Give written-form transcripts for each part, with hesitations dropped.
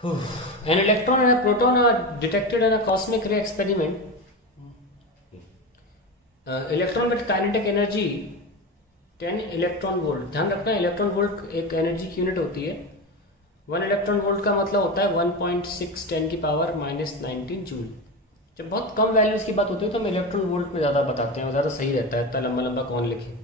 An electron and a proton are detected in a cosmic ray experiment. Electron with kinetic energy 10 electron volt. ध्यान रखना electron volt एक energy की unit होती है. 1 electron volt का मतलब होता है 1.6 10 की पावर -19 जूल. जब बहुत कम वैल्यूज की बात होती है तो हम इलेक्ट्रॉन वोल्ट में ज्यादा बताते हैं, ज्यादा सही रहता है. इतना लंबा लंबा कौन लिखे.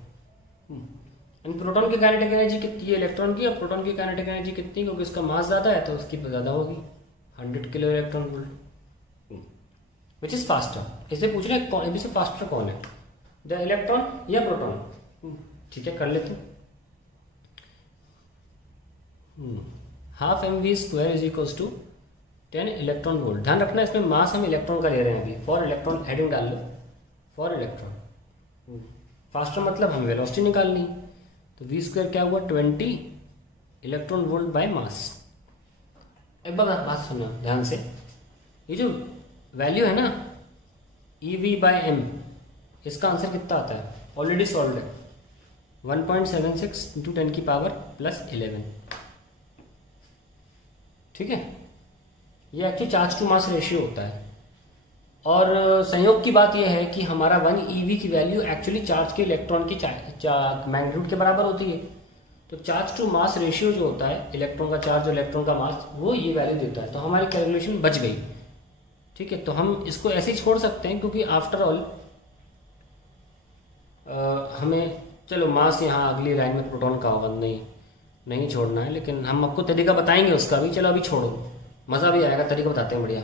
प्रोटॉन की काइनेटिक एनर्जी कितनी है इलेक्ट्रॉन की, और प्रोटॉन की काइनेटिक एनर्जी कितनी, क्योंकि उसका मास ज्यादा है तो उसकी ज्यादा होगी 100 kilo electron volt. Which is faster. इसे पूछ रहे हैं इनमें से फास्टर कौन है, द इलेक्ट्रॉन या प्रोटॉन. ठीक है कर लेते. Half mv² is equal to 10 electron volt. ध्यान रखना इसमें मास हम इलेक्ट्रॉन का ले रहे हैं अभी. फॉर इलेक्ट्रॉन हेडिंग डाल लो, फॉर इलेक्ट्रॉन. फास्टर मतलब हम वेलोसिटी निकालनी. तो v² क्या हुआ 20 इलेक्ट्रॉन वोल्ट बाय मास. एक बात सुनो ध्यान से. ये जो वैल्यू है ना ev/m, इसका आंसर कितना आता है, ऑलरेडी सॉल्व है. 1.76 इंटू 10 की पावर +11. ठीक है. ये actually charge to mass ratio होता है. और संयोग की बात यह है कि हमारा 1 ev की वैल्यू एक्चुअली चार्ज के इलेक्ट्रॉन की मैग्नीट्यूड के बराबर होती है. तो चार्ज टू मास रेशियो जो होता है, इलेक्ट्रॉन का चार्ज और इलेक्ट्रॉन का मास, वो ये वैल्यू देता है. तो हमारी कैलकुलेशन बच गई. ठीक है. तो हम इसको ऐसे ही छोड़ सकते हैं क्योंकि आफ्टर ऑल हमें चलो मास यहाँ अगली लाइन में प्रोटॉन का होगा, नहीं छोड़ना है. लेकिन हम आपको तरीका बताएंगे उसका भी. चलो अभी छोड़ो, मजा भी आएगा. तरीका बताते हैं बढ़िया.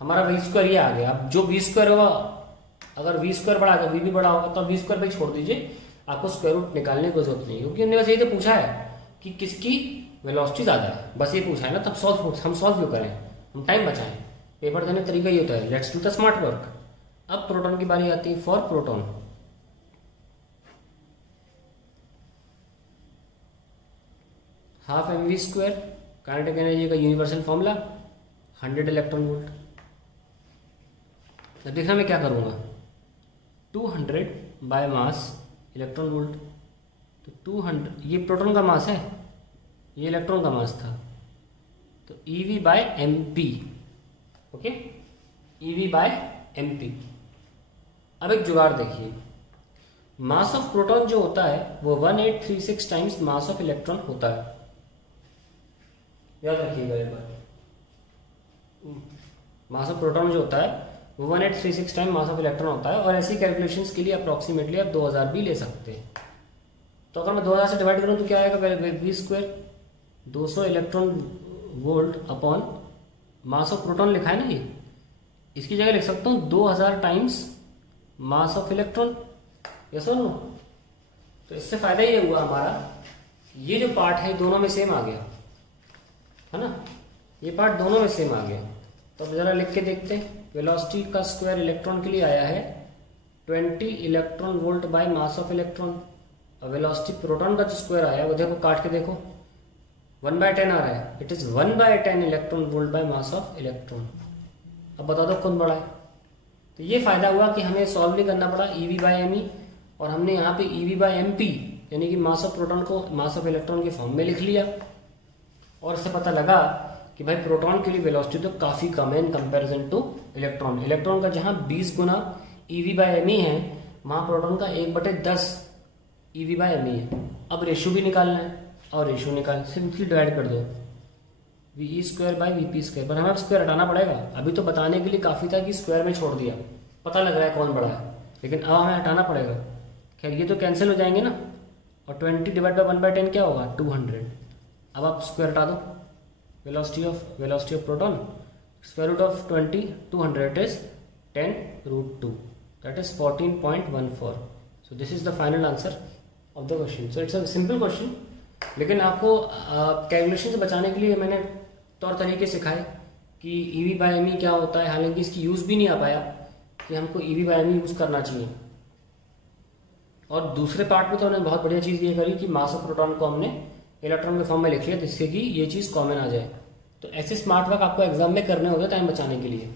हमारा v² ये आ गया. अब जो v² होगा, अगर v² बड़ा होगा v भी बड़ा होगा, तो v² भाई छोड़ दीजिए. आपको स्क्वायर रूट निकालने की जरूरत नहीं, क्योंकि हमने बस ये तो पूछा है कि किसकी वेलोसिटी ज्यादा है. बस ये पूछा है ना, तब हम सॉल्व क्यों करें, हम टाइम बचाएं. पेपर देने तरीका ये होता है. Let's do the smart work. अब प्रोटॉन की बारी आती है. For proton half mv² kinetic energy का यूनिवर्सल फॉर्मूला 100 इलेक्ट्रॉन वोल्ट. अब देखना मैं क्या करूंगा. 200 बाय मास इलेक्ट्रॉन वोल्ट. तो 200 ये प्रोटॉन का मास है, ये इलेक्ट्रॉन का मास था. तो ev/mp. Okay, ev/mp. अब एक जुगाड़ देखिए. मास ऑफ प्रोटॉन जो होता है वो 1836 टाइम्स मास ऑफ इलेक्ट्रॉन होता है. याद रखिएगा एक बार. मास ऑफ प्रोटॉन जो होता है वो 1836 टाइम मास ऑफ इलेक्ट्रॉन होता है. और ऐसी कैलकुलेशंस के लिए अप्रोक्सीमेटली आप 2000 भी ले सकते हैं. तो अगर मैं 2000 से डिवाइड करूं तो क्या आएगा, v² 200 electron volt upon mass of proton लिखा है ना ये, इसकी जगह लिख सकता हूं 2000 times mass of electron. Yes और नो. तो इससे फायदा ये हुआ हमारा, ये जो पार्ट है दोनों में सेम आ गया है ना. ये पार्ट दोनों में सेम आ गया. तो अब जरा लिख के देखते हैं. वेलोसिटी का स्क्वायर इलेक्ट्रॉन के लिए आया है 20 electron volt by mass of electron. और वेलोसिटी प्रोटॉन का जो स्क्वायर आया वो देखो, काट के देखो 1/10 आ रहा है. It is 1/10 electron volt by mass of electron. अब बता दो कौन बड़ा है. तो ये फायदा हुआ कि हमें सॉल्व नहीं करना पड़ा ev/me, और हमने यहाँ पे ev/mp यानी कि मास ऑफ प्रोटॉन को मास ऑफ इलेक्ट्रॉन के फॉर्म में लिख लिया. और इससे पता लगा कि भाई प्रोटॉन के लिए वेलोसिटी तो काफी कम है in comparison two electron. Electron का जहां 20 गुना ev/me है, वहां प्रोटॉन का 1/10 ev/me है. अब रेशियो भी निकालना है, और रेशियो निकाल सिंपली डिवाइड कर दो ve²/vp². पर हमें स्क्वायर हटाना पड़ेगा. अभी तो बताने के लिए काफी था कि स्क्वायर में छोड़ दिया, पता लग रहा है कौन बड़ा है, लेकिन अब हमें हटाना पड़ेगा. खैर ये तो कैंसिल हो जाएंगे ना. और 20 डिवाइड बाय 1/10 क्या होगा 200. अब आप स्क्वायर हटा दो. Velocity of proton square root of 20 200 it is 10√2, that is 14.14. So this is the final answer of the question. So it's a simple question, लेकिन आपको कैलकुलेशन से बचाने के लिए मैंने तौर तरीके सिखाए कि ev/me क्या होता है. हालांकि इसकी यूज भी नहीं आ पाया कि हमको ev/me यूज करना चाहिए. और दूसरे पार्ट में तो हमने बहुत बढ़िया चीज ये करी कि मास ऑफ प्रोटॉन को हमने इलेक्ट्रॉन के फॉर्म में लिख लिया, जिससे कि ये चीज कॉमन आ जाए. तो ऐसे स्मार्ट वर्क आपको एग्जाम में करने होंगे टाइम बचाने के लिए.